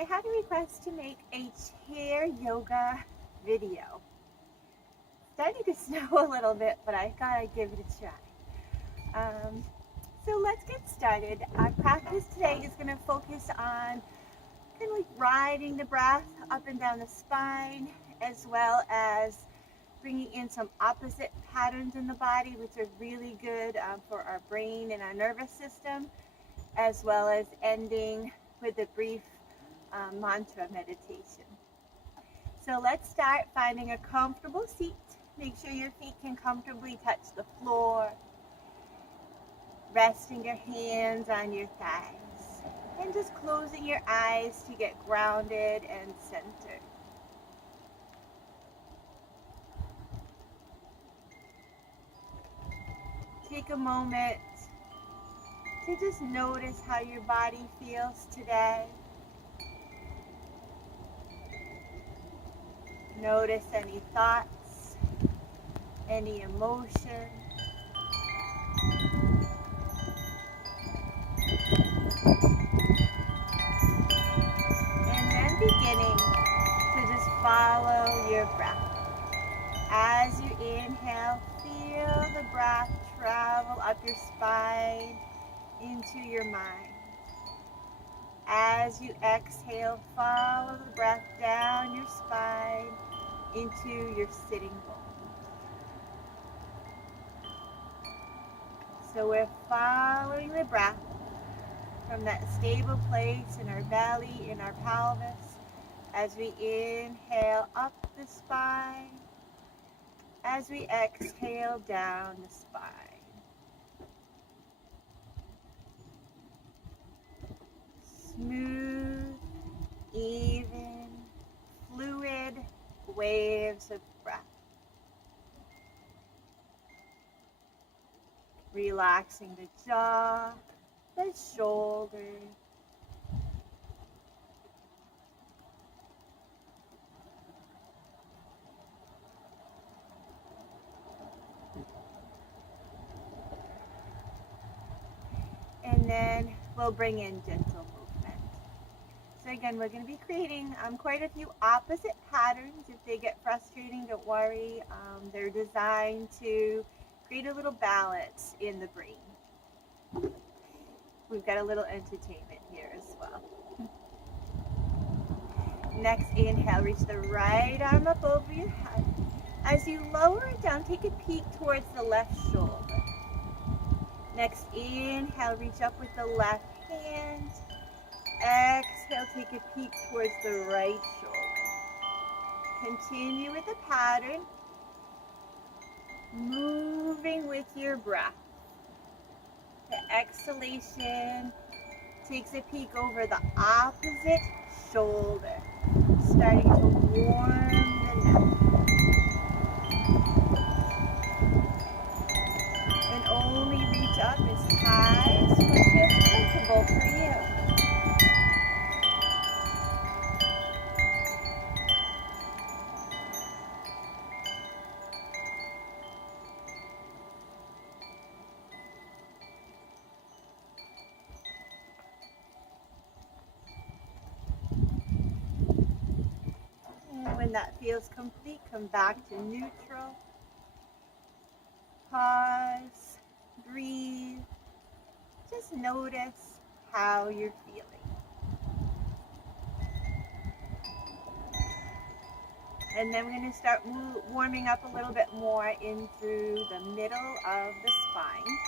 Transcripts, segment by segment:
I had a request to make a chair yoga video. Starting to snow a little bit, but I thought I'd give it a try. So let's get started. Our practice today is going to focus on kind of like riding the breath up and down the spine, as well as bringing in some opposite patterns in the body, which are really good for our brain and our nervous system, as well as ending with a brief mantra meditation. So let's start finding a comfortable seat. Make sure your feet can comfortably touch the floor. Resting your hands on your thighs. And just closing your eyes to get grounded and centered. Take a moment to just notice how your body feels today. Notice any thoughts, any emotion. And then beginning to just follow your breath. As you inhale, feel the breath travel up your spine into your mind. As you exhale, follow the breath down your spine into your sitting bones. So we're following the breath from that stable place in our belly, in our pelvis, as we inhale up the spine, as we exhale down the spine. Smooth, even, fluid waves of breath. Relaxing the jaw, the shoulders. And then we'll bring in gentle movement. So again, we're going to be creating quite a few opposite patterns. If they get frustrating, don't worry. They're designed to create a little balance in the brain. We've got a little entertainment here as well. Next inhale, reach the right arm up over your head. As you lower it down, take a peek towards the left shoulder. Next inhale, reach up with the left hand. Exhale, take a peek towards the right shoulder. Continue with the pattern, moving with your breath. The exhalation takes a peek over the opposite shoulder, starting to warm the neck. And only reach up as high as feels comfortable for you. And when that feels complete, come back to neutral. Pause, breathe, just notice how you're feeling. And then we're going to start warming up a little bit more in through the middle of the spine.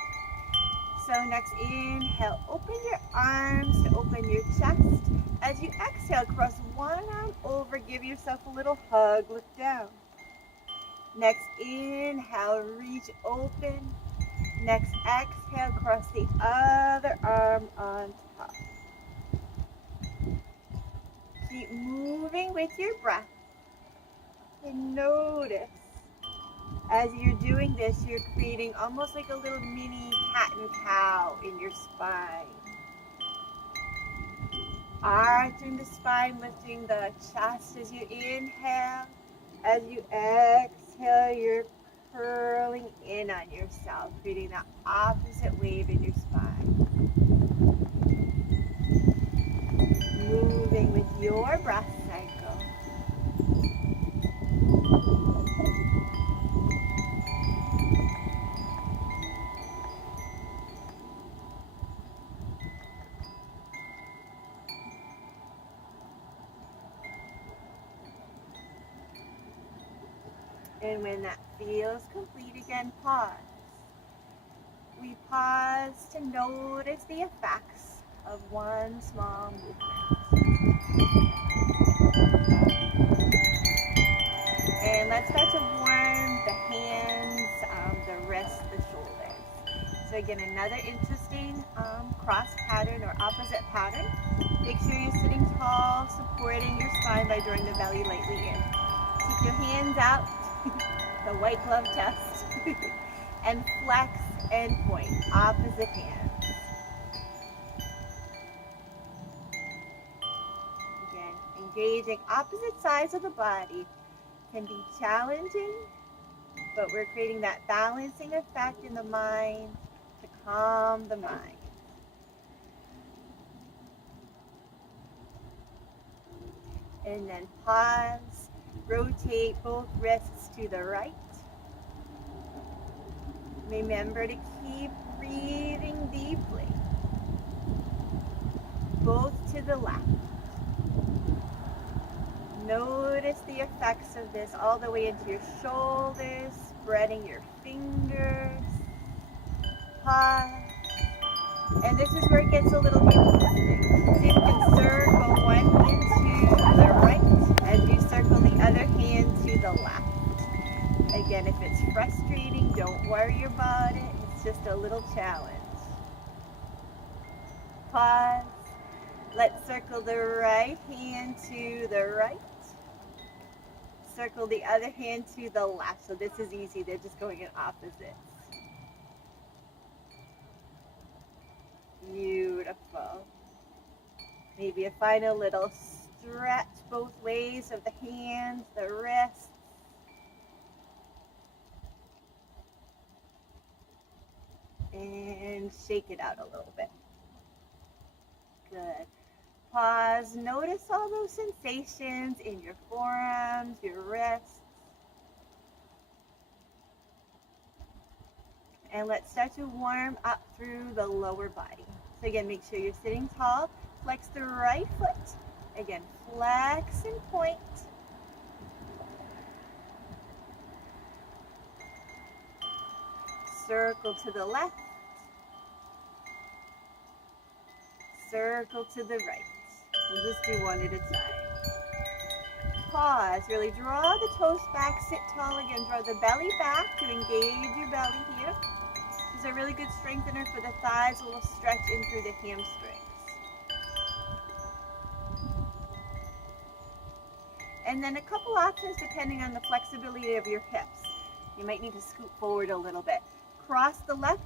So next inhale, open your arms to open your chest. As you exhale, cross one arm over, give yourself a little hug, look down. Next inhale, reach open. Next exhale, cross the other arm on top. Keep moving with your breath. And notice, as you're doing this, you're creating almost like a little mini cat and cow in your spine. Arching the spine, lifting the chest as you inhale. As you exhale, you're curling in on yourself, creating that opposite wave in your spine. Moving flowing with your breath cycle. And when that feels complete, again, pause. We pause to notice the effects of one small movement. And let's start to warm the hands, the wrists, the shoulders. So again, another interesting cross pattern or opposite pattern. Make sure you're sitting tall, supporting your spine by drawing the belly lightly in. Keep your hands out, the white glove test, and flex and point, opposite hands. Again, engaging opposite sides of the body can be challenging, but we're creating that balancing effect in the mind to calm the mind. And then pause, rotate both wrists to the right. Remember to keep breathing deeply, both to the left. Notice the effects of this all the way into your shoulders, spreading your fingers. Pause. And this is where it gets a little interesting. So you can circle one hand to the right and you circle the other hand to the left. Again, if it's frustrating, don't worry about it. It's just a little challenge. Pause. Let's circle the right hand to the right. Circle the other hand to the left. So this is easy. They're just going in opposites. Beautiful. Maybe you find a little stretch both ways of the hands, the wrists. And shake it out a little bit. Good. Pause. Notice all those sensations in your forearms, your wrists. And let's start to warm up through the lower body. So again, make sure you're sitting tall. Flex the right foot. Again, flex and point. Circle to the left. Circle to the right. We'll just do one at a time. Pause. Really draw the toes back. Sit tall again. Draw the belly back to engage your belly here. This is a really good strengthener for the thighs. A little stretch in through the hamstrings. And then a couple options depending on the flexibility of your hips. You might need to scoot forward a little bit. Cross the left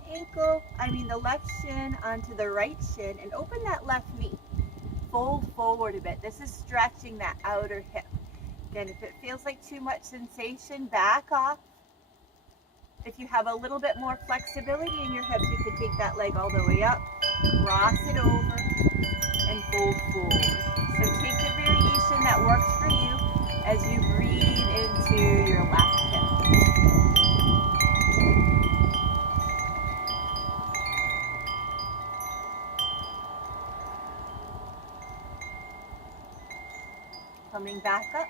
the left shin onto the right shin and open that left knee. Fold forward a bit. This is stretching that outer hip. Again, if it feels like too much sensation, back off. If you have a little bit more flexibility in your hips, you could take that leg all the way up, cross it over, and fold forward. So take the variation that works for you as you breathe into your left hip. Coming back up,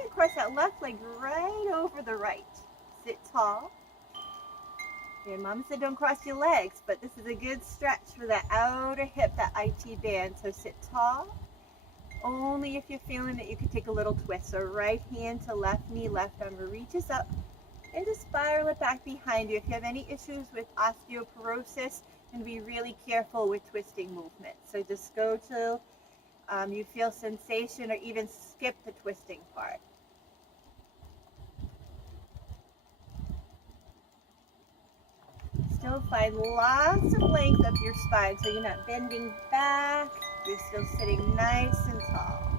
and cross that left leg right over the right. Sit tall. Your mom said don't cross your legs, but this is a good stretch for that outer hip, that IT band. So sit tall. Only if you're feeling that you can take a little twist. So right hand to left knee, left arm reaches up, and just spiral it back behind you. If you have any issues with osteoporosis, and be really careful with twisting movement. So just go till you feel sensation, or even skip the twisting part. Still find lots of length up your spine, so you're not bending back. You're still sitting nice and tall.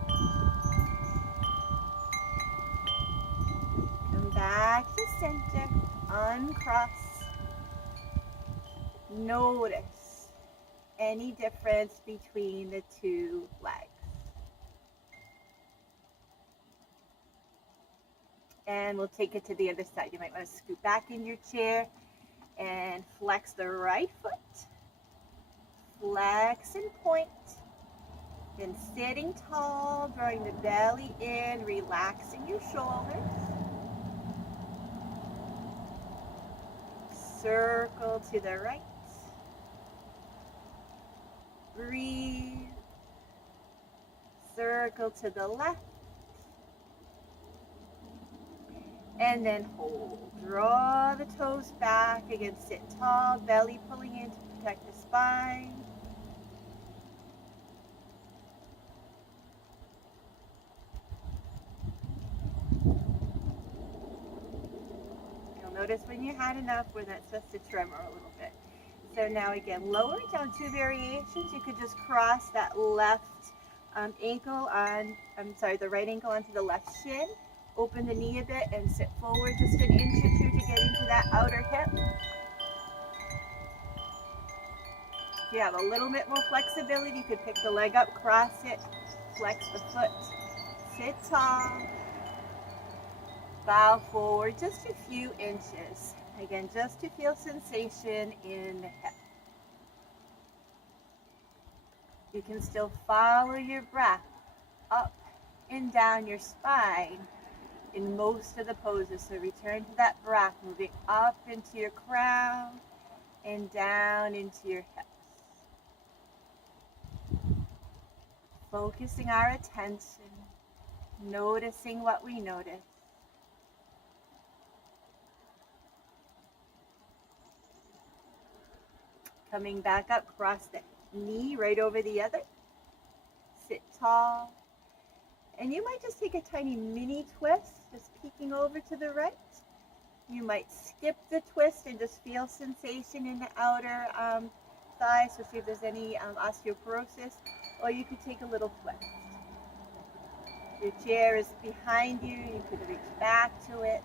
Come back to center, uncross. Notice any difference between the two legs. And we'll take it to the other side. You might want to scoot back in your chair and flex the right foot. Flex and point. Then sitting tall, drawing the belly in, relaxing your shoulders. Circle to the right. Breathe. Circle to the left. And then hold. Draw the toes back. Again, sit tall, belly pulling in to protect the spine. You'll notice when you had enough when that starts to tremor a little bit. So now again, lower it down, 2 variations. You could just cross that left ankle on, the right ankle onto the left shin. Open the knee a bit and sit forward just an inch or 2 to get into that outer hip. If you have a little bit more flexibility, you could pick the leg up, cross it, flex the foot, sit tall, bow forward just a few inches. Again, just to feel sensation in the hip. You can still follow your breath up and down your spine in most of the poses. So return to that breath, moving up into your crown and down into your hips. Focusing our attention, noticing what we notice. Coming back up, cross the knee right over the other. Sit tall. And you might just take a tiny mini twist, just peeking over to the right. You might skip the twist and just feel sensation in the outer thigh, so see if there's any osteoporosis, or you could take a little twist. Your chair is behind you, you could reach back to it.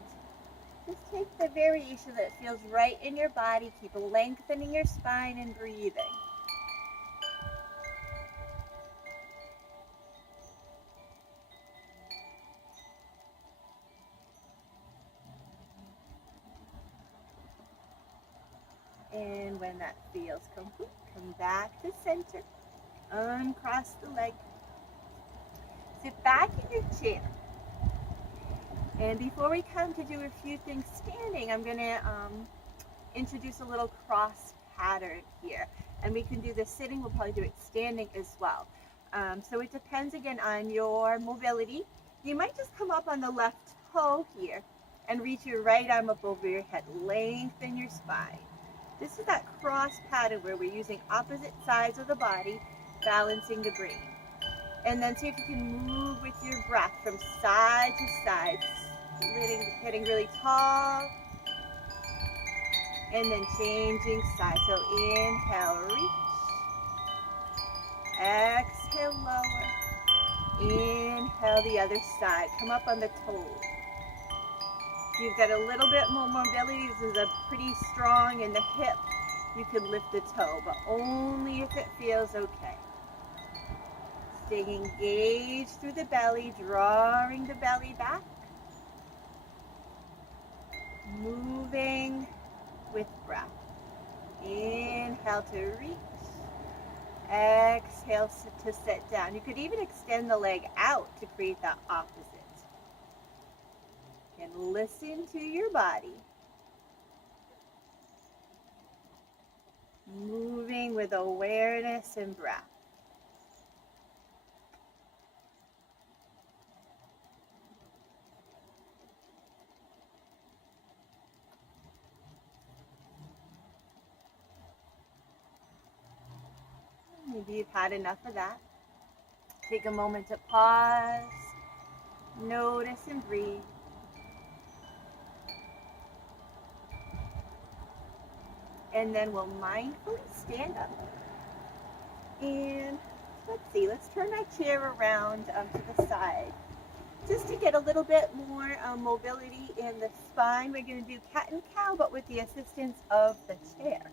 Just take the variation that feels right in your body. Keep lengthening your spine and breathing. And when that feels complete, come back to center. Uncross the leg. Sit back in your chair. And before we come to do a few things standing, I'm going to introduce a little cross pattern here. And we can do this sitting, we'll probably do it standing as well. So it depends again on your mobility. You might just come up on the left toe here and reach your right arm up over your head. Lengthen your spine. This is that cross pattern where we're using opposite sides of the body, balancing the brain. And then see if you can move with your breath from side to side, getting really tall, and then changing sides. So inhale, reach. Exhale, lower. Inhale, the other side. Come up on the toes. You've got a little bit more mobility. This is a pretty strong in the hip. You could lift the toe, but only if it feels okay. Staying engaged through the belly, drawing the belly back. Moving with breath. Inhale to reach. Exhale to sit down. You could even extend the leg out to create that opposite. And listen to your body. Moving with awareness and breath. Maybe you've had enough of that. Take a moment to pause, notice and breathe. And then we'll mindfully stand up. And let's turn our chair around to the side. Just to get a little bit more mobility in the spine, we're going to do cat and cow, but with the assistance of the chair.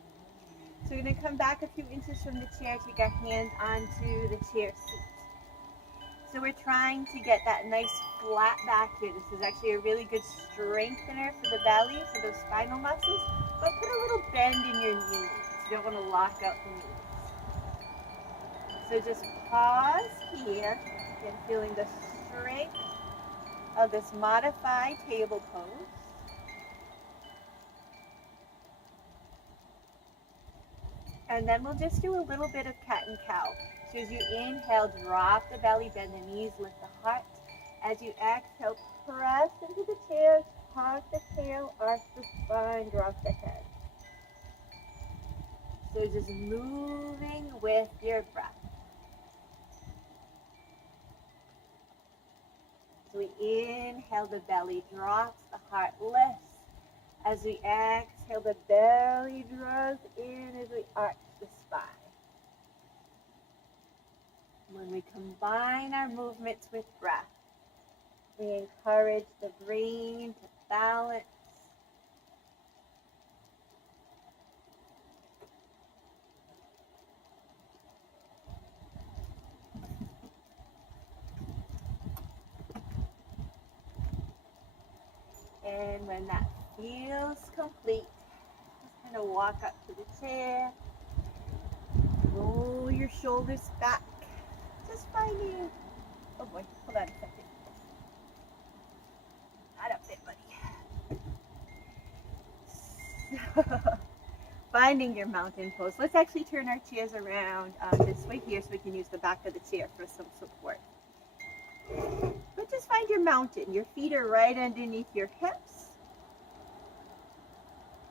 So we're going to come back a few inches from the chair, take our hands onto the chair seat. So we're trying to get that nice flat back here. This is actually a really good strengthener for the belly, for those spinal muscles. But put a little bend in your knees. You don't want to lock out the knees. So just pause here. Again, feeling the strength of this modified table pose. And then we'll just do a little bit of cat and cow. So as you inhale, drop the belly, bend the knees, lift the heart. As you exhale, press into the chair, tuck the tail, arch the spine, drop the head. So just moving with your breath. So we inhale, the belly drops, the heart lifts. As we exhale, the belly draws in as we arch the spine. When we combine our movements with breath, we encourage the brain to balance. And when that feels complete, just kind of walk up to the chair, roll your shoulders back, just finding, oh boy, hold on a second. Not up there, buddy. So, finding your mountain pose. Let's actually turn our chairs around this way here so we can use the back of the chair for some support. But just find your mountain. Your feet are right underneath your hips.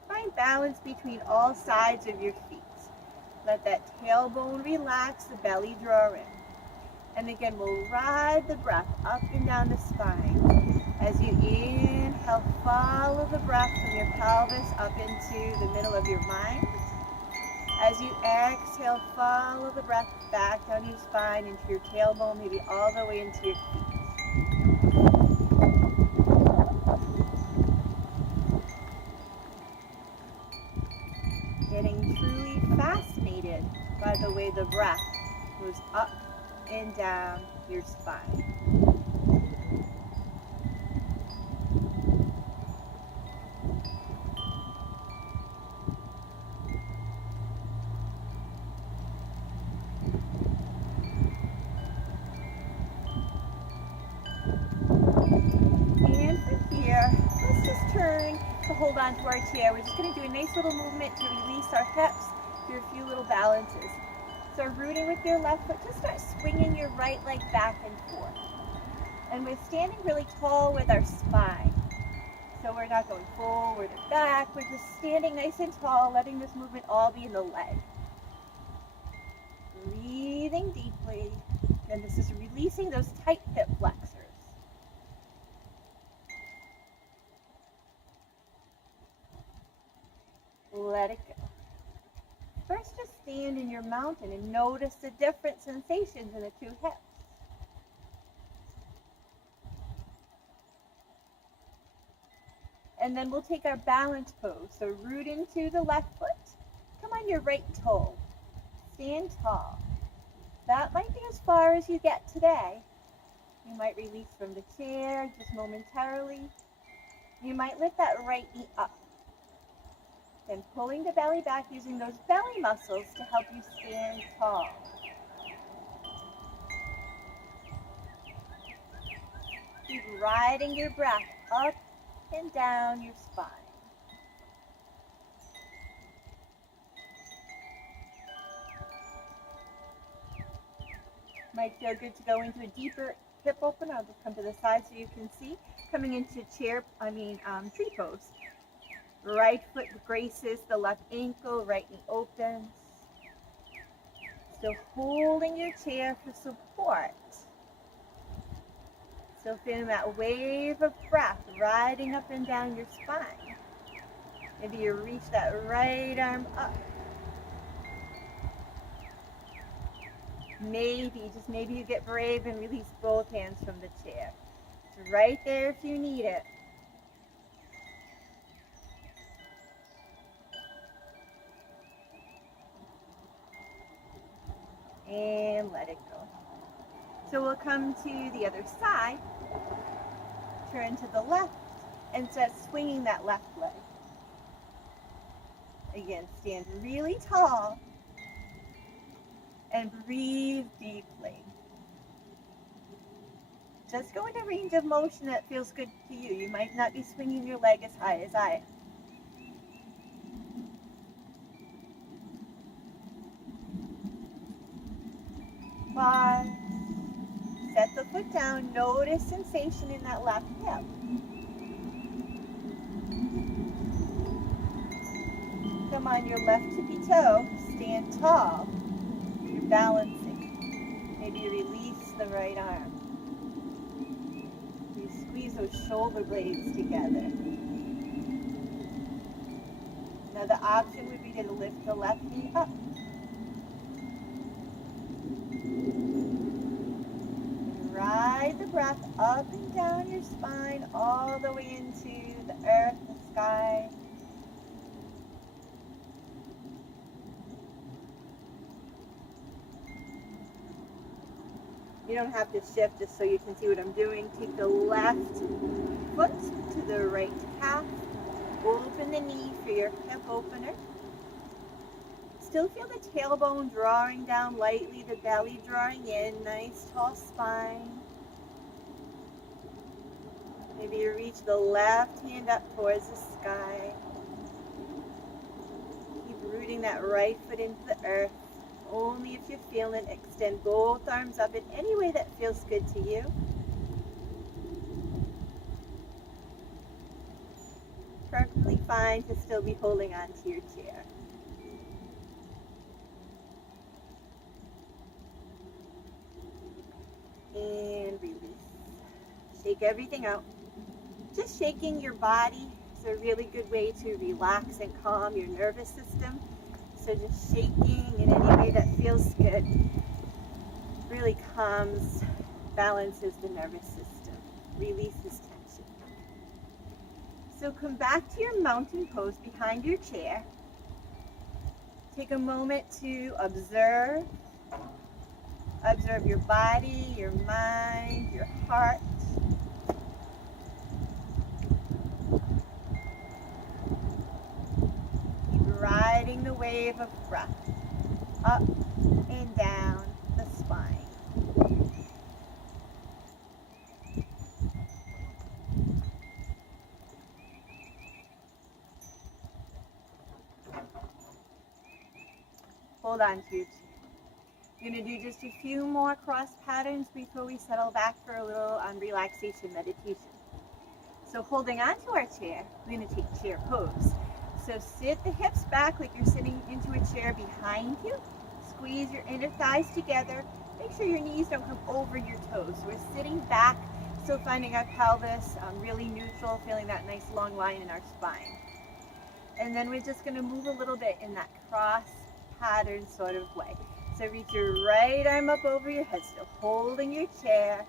Find balance between all sides of your feet. Let that tailbone relax, the belly draw in. And again, we'll ride the breath up and down the spine. As you inhale, follow the breath from your pelvis up into the middle of your mind. As you exhale, follow the breath back down your spine into your tailbone, maybe all the way into your feet. Getting truly fascinated by the way the breath moves up and down your spine. And from here, let's just turn to hold on to our chair. We're just going to do a nice little movement to release our hips, do a few little balances. So rooting with your left foot, just start swinging your right leg back and forth. And we're standing really tall with our spine. So we're not going forward or back, we're just standing nice and tall, letting this movement all be in the leg. Breathing deeply, and this is releasing those tight hip flexors. Let it go. First, just stand in your mountain and notice the different sensations in the two hips. And then we'll take our balance pose. So root into the left foot. Come on your right toe. Stand tall. That might be as far as you get today. You might release from the chair just momentarily. You might lift that right knee up. Then pulling the belly back using those belly muscles to help you stand tall. Keep riding your breath up and down your spine. Might feel good to go into a deeper hip open. I'll just come to the side so you can see. Coming into tree pose. Right foot braces the left ankle, right knee opens. Still holding your chair for support. Still feeling that wave of breath riding up and down your spine. Maybe you reach that right arm up. Maybe you get brave and release both hands from the chair. It's right there if you need it. And let it go. So we'll come to the other side, turn to the left, and start swinging that left leg. Again, stand really tall and breathe deeply. Just go in a range of motion that feels good to you. You might not be swinging your leg as high as I am. Pause. Set the foot down. Notice sensation in that left hip. Come on your left tippy toe. Stand tall. You're balancing. Maybe you release the right arm. You squeeze those shoulder blades together. Another option would be to lift the left knee up. Ride the breath up and down your spine, all the way into the earth, the sky. You don't have to shift, just so you can see what I'm doing. Take the left foot to the right calf. Open the knee for your hip opener. Still feel the tailbone drawing down lightly, the belly drawing in, nice tall spine. Maybe you reach the left hand up towards the sky. Keep rooting that right foot into the earth. Only if you're feeling it, extend both arms up in any way that feels good to you. Perfectly fine to still be holding on to your chair. And release. Shake everything out. Just shaking your body is a really good way to relax and calm your nervous system. So just shaking in any way that feels good really calms, balances the nervous system, releases tension. So come back to your mountain pose behind your chair. Take a moment to observe. Observe your body, your mind, your heart. Keep riding the wave of breath up and down the spine. Hold on to your chair. You're going to do just a few more cross patterns before we settle back for a little relaxation meditation. So holding onto our chair, we're going to take chair pose. So sit the hips back like you're sitting into a chair behind you. Squeeze your inner thighs together. Make sure your knees don't come over your toes. So we're sitting back, still finding our pelvis really neutral, feeling that nice long line in our spine. And then we're just going to move a little bit in that cross pattern sort of way. So reach your right arm up over your head, still holding your chair.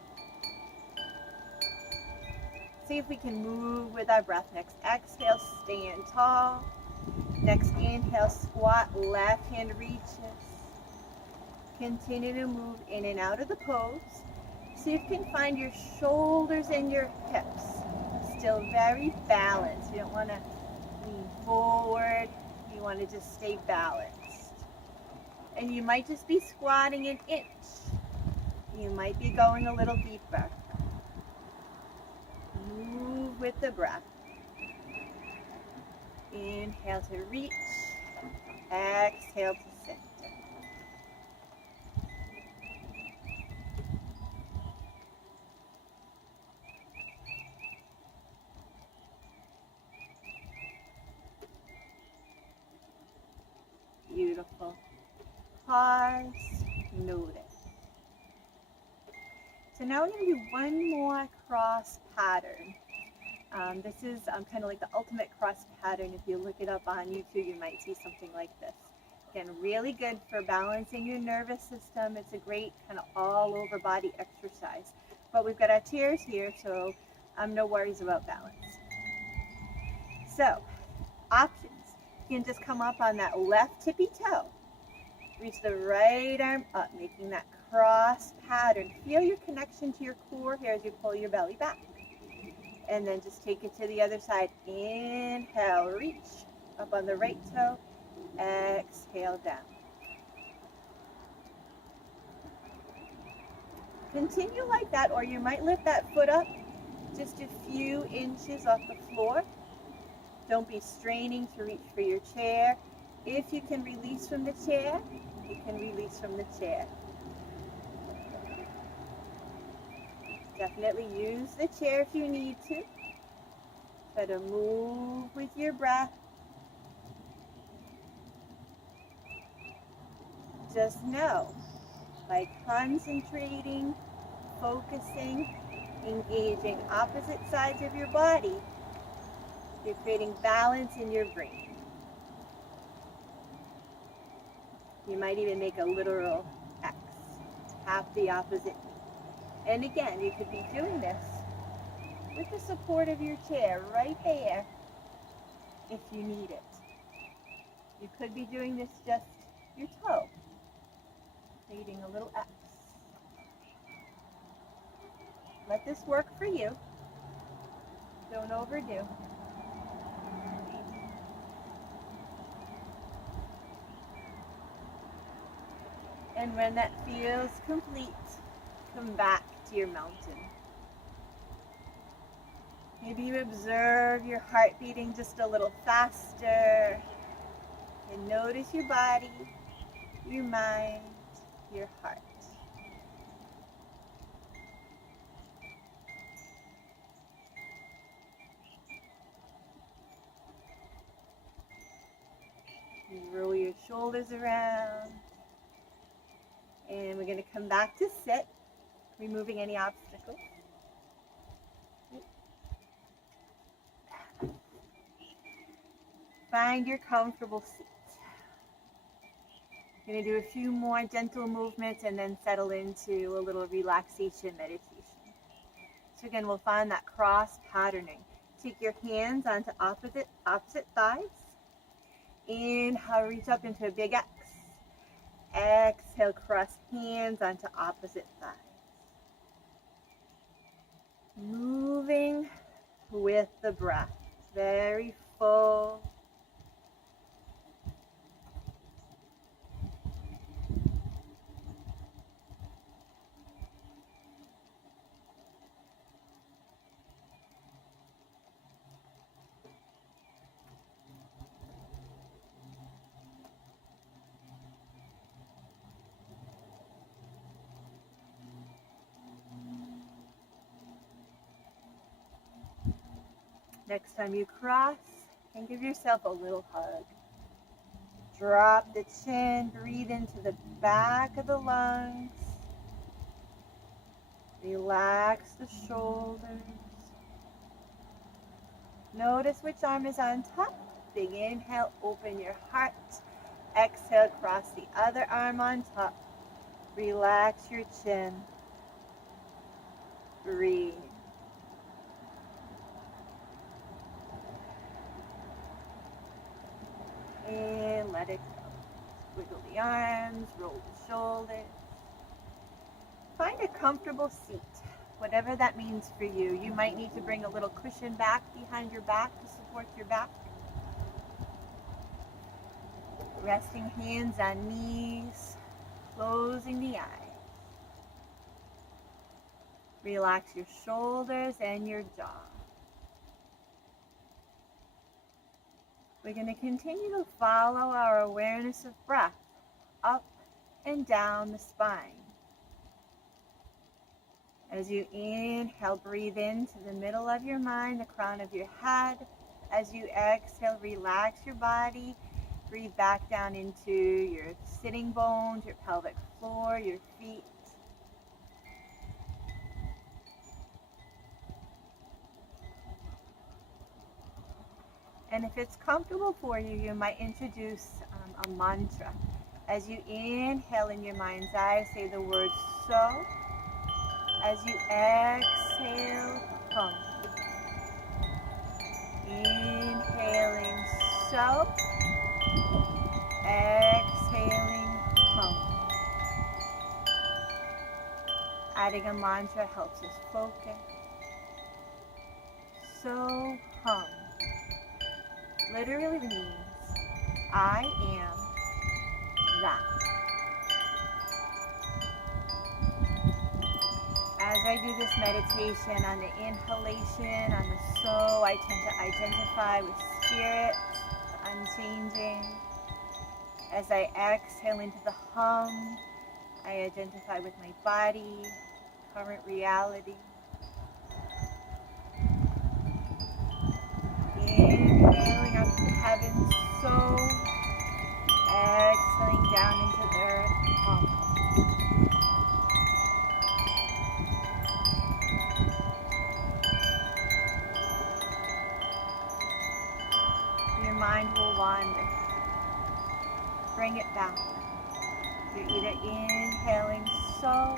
See if we can move with our breath. Next exhale, stand tall. Next inhale, squat, left hand reaches. Continue to move in and out of the pose. See if you can find your shoulders and your hips still very balanced. You don't want to lean forward. You want to just stay balanced. And you might just be squatting an inch. You might be going a little deeper. Move with the breath. Inhale to reach. Exhale to center. Beautiful. Pause. Notice. So now we're going to do one more cross pattern. This is kind of like the ultimate cross pattern. If you look it up on YouTube, you might see something like this. Again, really good for balancing your nervous system. It's a great kind of all over body exercise. But we've got our chairs here, so no worries about balance. So, options. You can just come up on that left tippy toe. Reach the right arm up, making that cross pattern. Feel your connection to your core here as you pull your belly back. And then just take it to the other side. Inhale, reach up on the right toe. Exhale down. Continue like that, or you might lift that foot up just a few inches off the floor. Don't be straining to reach for your chair. If you can release from the chair, you can release from the chair. Definitely use the chair if you need to. Try to move with your breath. Just know, by concentrating, focusing, engaging opposite sides of your body, you're creating balance in your brain. You might even make a literal X, tap the opposite knee. And again, you could be doing this with the support of your chair right there if you need it. You could be doing this just your toe, creating a little X. Let this work for you. Don't overdo. And when that feels complete, come back to your mountain. Maybe you observe your heart beating just a little faster. And notice your body, your mind, your heart. You roll your shoulders around. And we're going to come back to sit, removing any obstacles. Find your comfortable seat. You're going to do a few more gentle movements and then settle into a little relaxation meditation. So again, we'll find that cross patterning. Take your hands onto opposite thighs. Inhale, reach up into a big X. Exhale, cross hands onto opposite thighs. Moving with the breath. Very full. Next time you cross, and give yourself a little hug. Drop the chin, breathe into the back of the lungs. Relax the shoulders. Notice which arm is on top. Big inhale, open your heart. Exhale, cross the other arm on top. Relax your chin. Breathe. And let it go. Wiggle the arms, roll the shoulders. Find a comfortable seat, whatever that means for you. You might need to bring a little cushion back behind your back to support your back. Resting hands on knees, closing the eyes. Relax your shoulders and your jaw. We're going to continue to follow our awareness of breath up and down the spine. As you inhale, breathe into the middle of your mind, the crown of your head. As you exhale, relax your body. Breathe back down into your sitting bones, your pelvic floor, your feet. And if it's comfortable for you, you might introduce a mantra. As you inhale in your mind's eye, say the word so. As you exhale, hum. Inhaling so. Exhaling hum. Adding a mantra helps us focus. So hum literally means I am that. As I do this meditation on the inhalation, on the so, I tend to identify with spirit, the unchanging. As I exhale into the hum, I identify with my body, current reality. Inhaling up to heaven, so. Exhaling down into the earth, hum. Your mind will wander. Bring it back. You're either inhaling so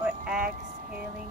or exhaling